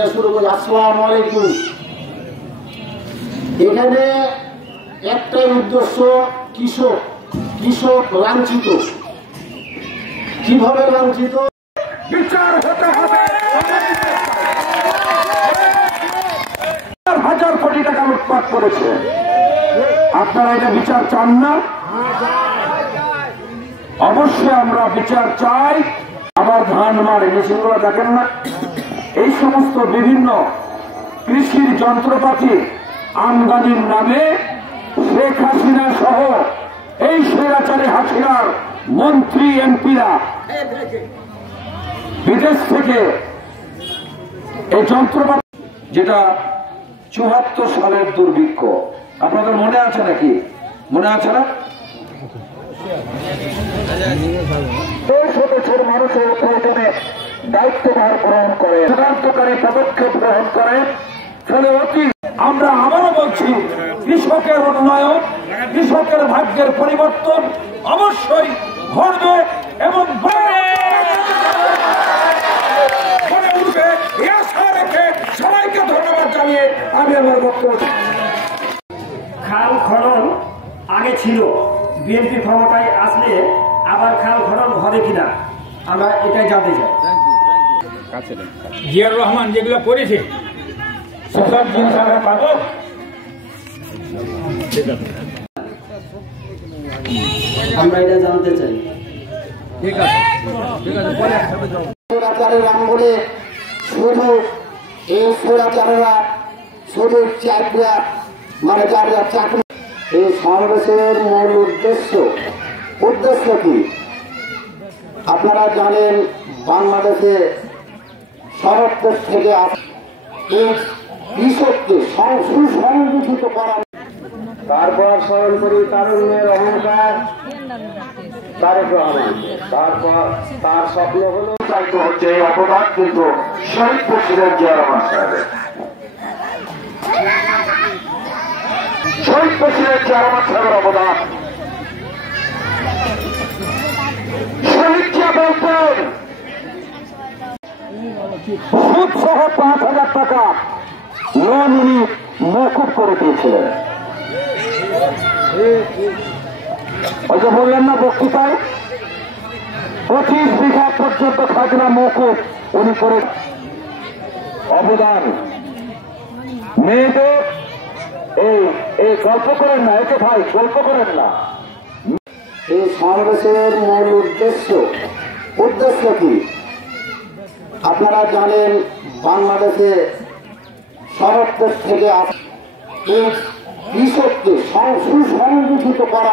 আসসালামু আলাইকুম। এখানে একটাই উদ্দেশ্য, কৃষক লাঞ্ছিত। কিভাবে লাঞ্ছিত? বিচার হতে হবে। 1000 কোটি টাকা লুটপাট করেছে। আপনারা এটা বিচার চান না? অবশ্যই আমরা বিচার চাই। আবার ধান মারে মেশিনগুলো দেখেন না, এই সমস্ত বিভিন্ন কৃষির যন্ত্রপাতি আমদানির নামে শেখ হাসিনা সহ এই স্বৈরাচারী হাসিনার মন্ত্রী এমপিরা বিদেশ থেকে এই যন্ত্রপাতি, যেটা ৭৪ সালের দুর্ভিক্ষ, আপনাদের মনে আছে নাকি? মনে আছে না? ১০ মানুষের প্রয়োজনে দায়িত্বভার গ্রহণ করে, চূড়ান্তকারী পদক্ষেপ গ্রহণ করে। ফলে আমরা আবারও বলছি, কৃষকের উন্নয়ন, কৃষকের ভাগ্যের পরিবর্তন অবশ্যই ঘটবে এবং সবাইকে ধন্যবাদ জানিয়ে আমি আমার বক্তব্য। খাল খনন আগে ছিল, বিএনপি ক্ষমতায় আসলে আবার খাল খনন হবে কিনা আমরা এটাই জানতে চাই। জিয়াউর রহমান যেগুলো করেছে সেসব জিনিস আমরা পাবো। আমরা এটা জানতে চাই। ঠিক আছে, স্বৈরাচারের আঙ্গুলে শুধু এই স্বৈরাচারেরা শুধু মানে যারা চাকরি। এই সমাবেশের মূল উদ্দেশ্য কি আপনারা জানেন? বাংলাদেশে সর্বত্র থেকে এই কৃষককে সুসংগঠিত করা। তারপর স্মরণ করি তারুণ্যের অহংকার তারেক রহমান। তারপর তার স্বপ্ন হলো দায়িত্ব হচ্ছে এই অপরাধ কিন্তু শহীদ প্রেসিডেন্ট জিয়া রহমান সাহেবের। শহীদ প্রেসিডেন্ট জিয়া রহমান সাহেবের অবদান। শহীদ জিয়া বলতেন সুদ সহ ৫,০০০ টাকা লোন উনি মওকুফ করে দিয়েছিলেন। ওই যে বললেন না বক্তৃতায়, ২৫ বিঘা পর্যন্ত খাজনা মওকুফ উনি করে অবদান। মেয়েদের এই গল্প করেন না, একে ভাই গল্প করেন না। এই সমাবেশের মূল উদ্দেশ্য কি আপনারা জানেন? বাংলাদেশে সর্বত্র থেকে এই কৃষককে সুসংগঠিত করা।